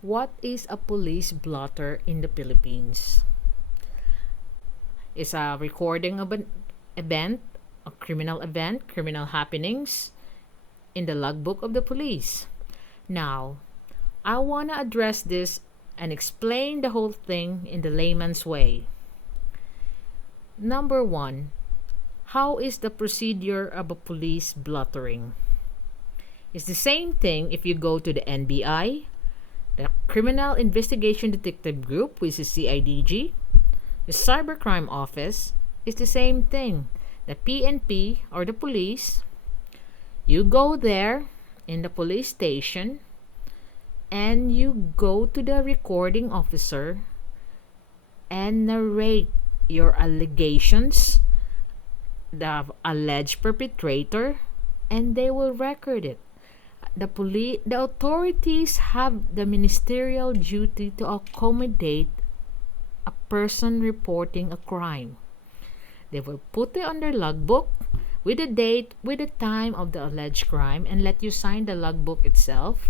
What is a police blotter in the Philippines? It's a recording of an event, a criminal event, criminal happenings in the logbook of the police. Now, I want to address this and explain the whole thing in the layman's way. Number one, how is the procedure of a police blottering? It's the same thing if you go to the NBI, the Criminal Investigation Detective Group, which is CIDG, the Cybercrime Office is the same thing. The PNP or the police, you go there in the police station and you go to the recording officer and narrate your allegations, the alleged perpetrator, and they will record it. The authorities have the ministerial duty to accommodate a person reporting a crime. They will put it on their logbook with the date, with the time of the alleged crime, and let you sign the logbook itself.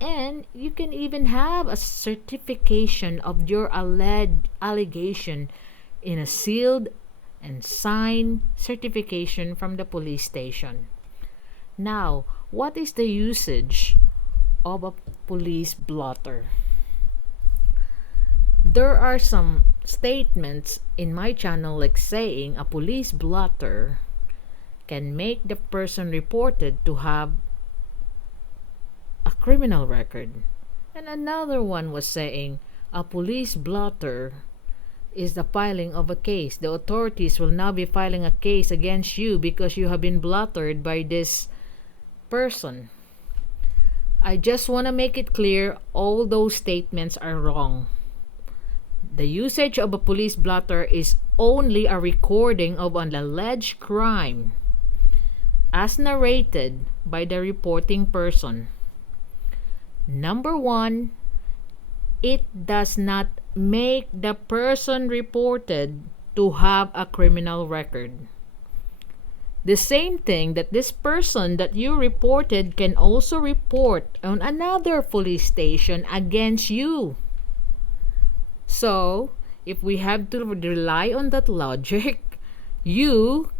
And you can even have a certification of your alleged allegation in a sealed and signed certification from the police station. Now, what is the usage of a police blotter? There are some statements in my channel like saying a police blotter can make the person reported to have a criminal record. And another one was saying a police blotter is the filing of a case. The authorities will now be filing a case against you because you have been blottered by this person. I just want to make it clear all those statements are wrong. The usage of a police blotter is only a recording of an alleged crime as narrated by the reporting person. Number one, it does not make the person reported to have a criminal record. The same thing that this person that you reported can also report on another police station against you. So, if we have to rely on that logic, you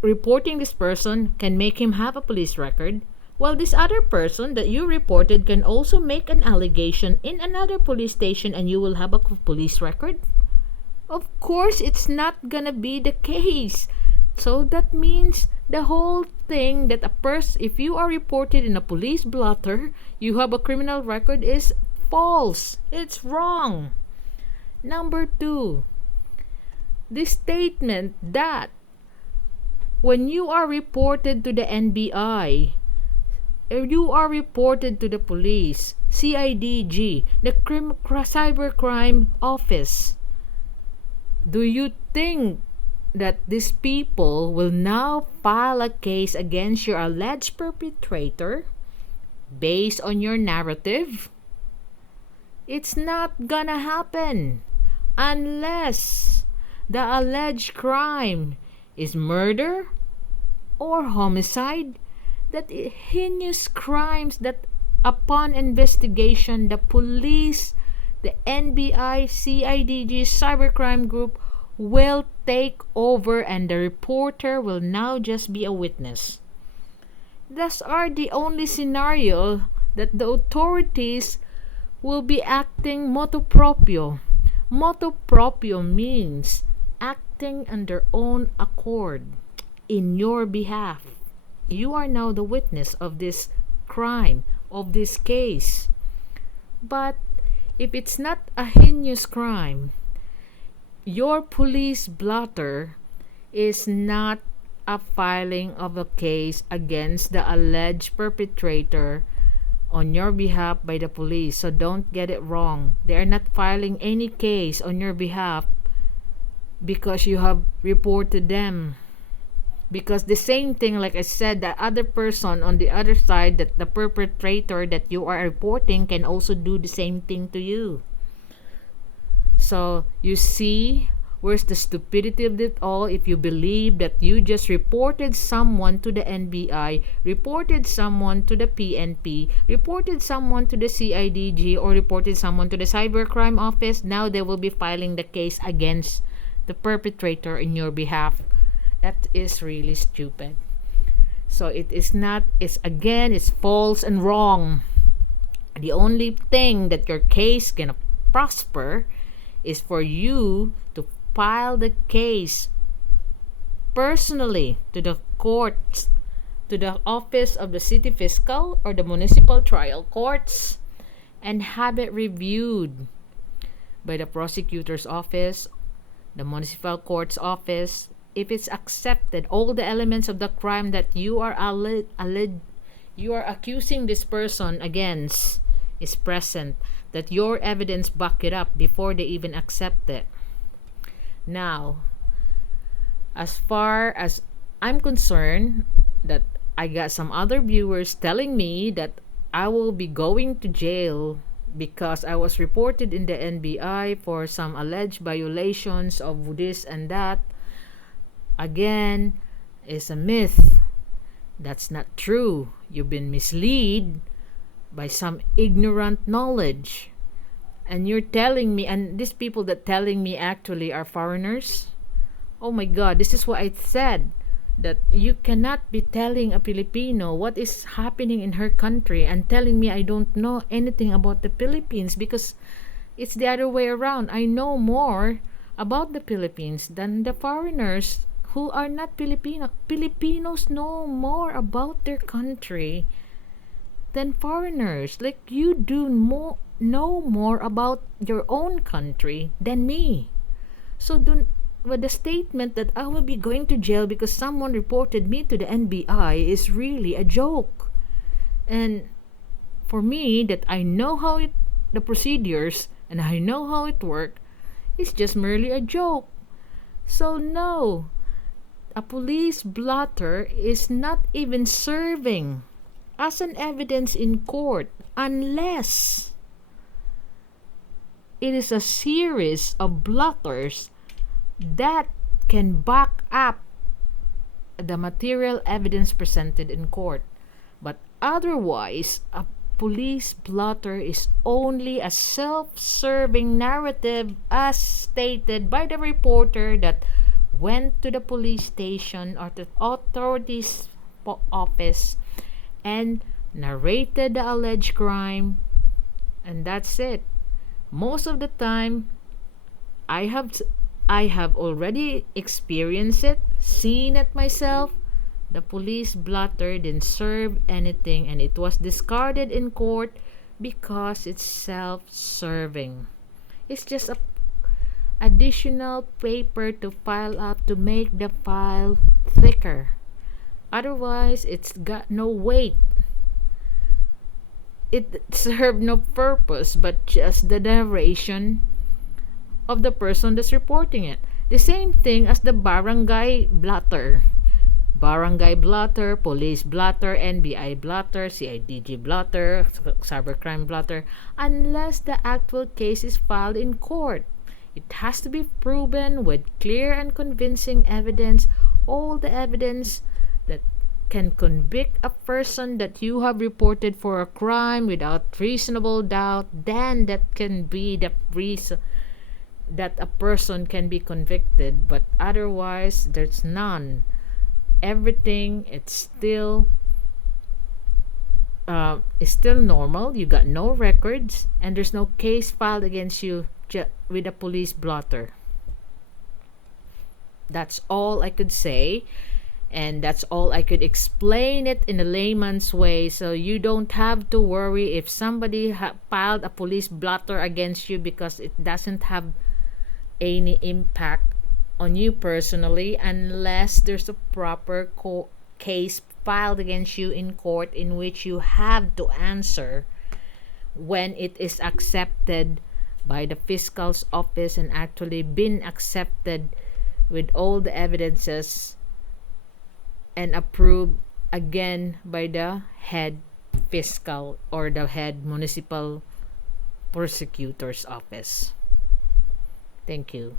reporting this person can make him have a police record, while this other person that you reported can also make an allegation in another police station and you will have a police record? Of course, it's not gonna be the case. So that means the whole thing that if you are reported in a police blotter, you have a criminal record is false. It's wrong. Number two, the statement that when you are reported to the NBI, you are reported to the police, CIDG, the Cybercrime Office, do you think that these people will now file a case against your alleged perpetrator based on your narrative? It's not gonna happen unless the alleged crime is murder or homicide, that heinous crimes that upon investigation the police, the NBI, CIDG, Cybercrime Group will take over and the reporter will now just be a witness. Those are the only scenario that the authorities will be acting motu proprio. Motu proprio means acting on their own accord in your behalf. You are now the witness of this crime, of this case. But if it's not a heinous crime, your police blotter is not a filing of a case against the alleged perpetrator on your behalf by the police. So don't get it wrong. They are not filing any case on your behalf because you have reported them. Because the same thing, like I said, the other person on the other side, that the perpetrator that you are reporting can also do the same thing to you. So you see Where's the stupidity of it all if you believe that you just reported someone to the NBI, reported someone to the PNP, reported someone to the CIDG, or reported someone to the Cybercrime Office? Now they will be filing the case against the perpetrator in your behalf. That is really stupid. So it is not, it's false and wrong. The only thing that your case can prosper is for you to file the case personally to the courts, to the office of the city fiscal or the municipal trial courts, and have it reviewed by the prosecutor's office, the municipal court's office. If it's accepted, all the elements of the crime that you are you are accusing this person against is present, that your evidence back it up before they even accept it. Now, as far as I'm concerned, that I got some other viewers telling me that I will be going to jail because I was reported in the NBI for some alleged violations of this and that. Again, is a myth. That's not true. You've been misled by some ignorant knowledge. And you're telling me, and these people that telling me actually are foreigners. Oh my God, this is what I said, that you cannot be telling a Filipino what is happening in her country and telling me I don't know anything about the Philippines, because it's the other way around. I know more about the Philippines than the foreigners who are not Filipino. Filipinos know more about their country than foreigners. Like, you do know more about your own country than me. So the statement that I will be going to jail because someone reported me to the NBI is really a joke. And for me, that I know the procedures and I know how it works, it's just merely a joke. So no, a police blotter is not even serving as an evidence in court unless it is a series of blotters that can back up the material evidence presented in court. But otherwise, a police blotter is only a self-serving narrative as stated by the reporter that went to the police station or the authorities' office and narrated the alleged crime, and that's it. Most of the time, I have already experienced it, seen it myself. The police blotter didn't serve anything and it was discarded in court because it's self-serving. It's just a additional paper to file up to make the file thicker. Otherwise, it's got no weight. It served no purpose but just the narration of the person that's reporting it. The same thing as the barangay blotter. Barangay blotter, police blotter, NBI blotter, CIDG blotter, cybercrime blotter, unless the actual case is filed in court. It has to be proven with clear and convincing evidence, all the evidence that can convict a person that you have reported for a crime without reasonable doubt. Then that can be the reason that a person can be convicted, but otherwise there's none. Everything it's still is still normal. You got no records and there's no case filed against you with a police blotter. That's all I could say, and that's all I could explain it in a layman's way, so you don't have to worry if somebody filed a police blotter against you, because it doesn't have any impact on you personally unless there's a proper case filed against you in court in which you have to answer when it is accepted by the fiscal's office and actually been accepted with all the evidences and approved again by the head fiscal or the head municipal prosecutor's office. Thank you.